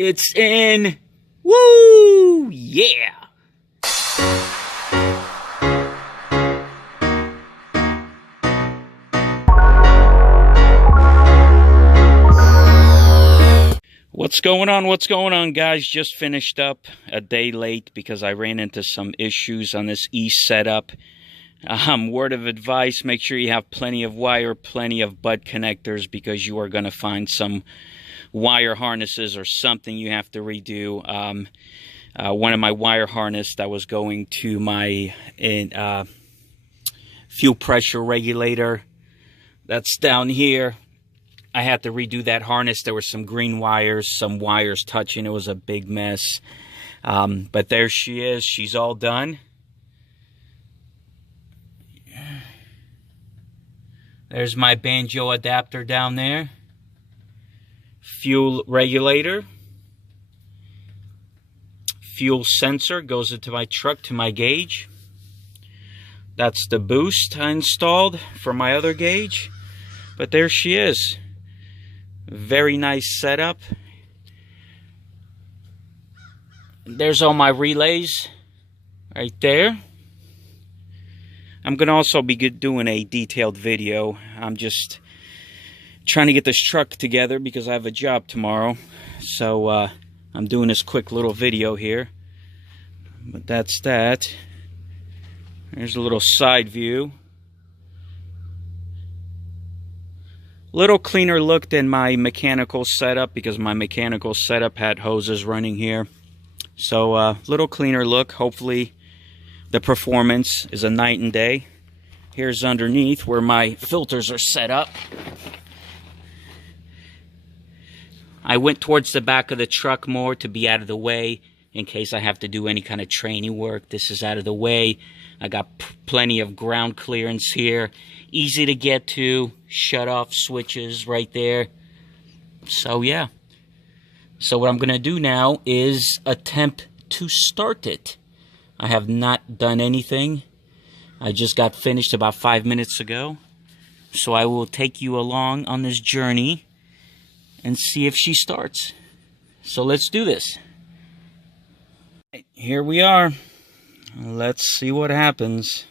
It's in. Woo! Yeah! What's going on? What's going on, guys? Just finished up a day late because I ran into some issues on this setup. Word of advice, make sure you have plenty of wire, plenty of butt connectors, because you are going to find some wire harnesses or something you have to redo. One of my wire harness that was going to my fuel pressure regulator that's down here, I had to redo that harness. There were some green wires, some wires touching. It was a big mess. But there she is. She's all done. There's my banjo adapter down there. Fuel regulator. Fuel sensor goes into my truck to my gauge. That's the boost I installed for my other gauge. But there she is. Very nice setup. There's all my relays right there. I'm going to also be doing a detailed video. I'm just trying to get this truck together because I have a job tomorrow. So I'm doing this quick little video here. But that's that. There's a little side view. Little cleaner look than my mechanical setup, because my mechanical setup had hoses running here. So little cleaner look. Hopefully the performance is a night and day. Here's underneath where my filters are set up. I went towards the back of the truck more to be out of the way in case I have to do any kind of training work. This is out of the way. I got plenty of ground clearance here. Easy to get to. Shut off switches right there. So yeah. So what I'm going to do now is attempt to start it. I have not done anything. I just got finished about 5 minutes ago. So I will take you along on this journey and see if she starts. So let's do this. Here we are. Let's see what happens.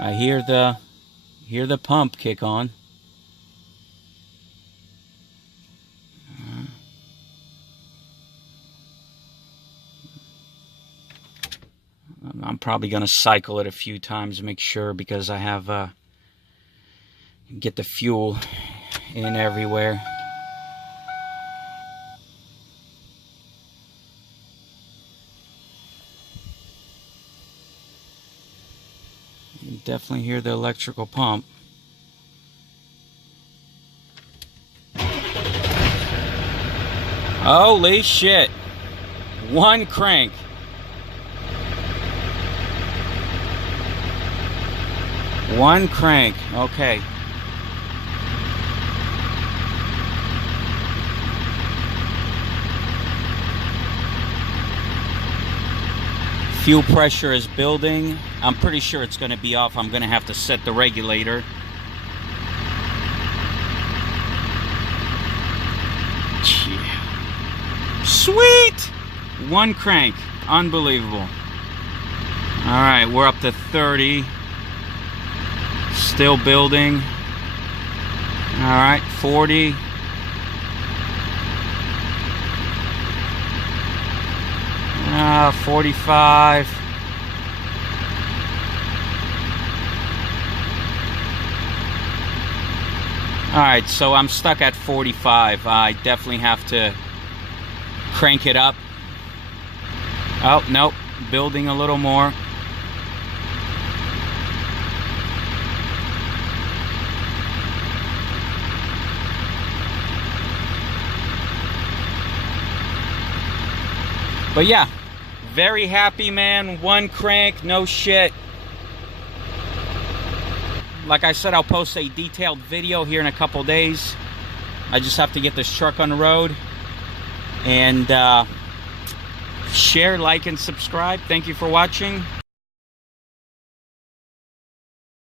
I hear the pump kick on. I'm probably going to cycle it a few times to make sure, because I have get the fuel in everywhere. You definitely hear the electrical pump. Holy shit. One crank. One crank. Okay. Fuel pressure is building. I'm pretty sure it's going to be off. I'm going to have to set the regulator. Yeah. Sweet! One crank. Unbelievable. Alright, we're up to 30. Still building. Alright, 40. Ah, 45. Alright, so I'm stuck at 45. I definitely have to crank it up. Oh, nope. Building a little more. But yeah, very happy, man. One crank, no shit. Like I said, I'll post a detailed video here in a couple days. I just have to get this truck on the road. And share, like, and subscribe. Thank you for watching.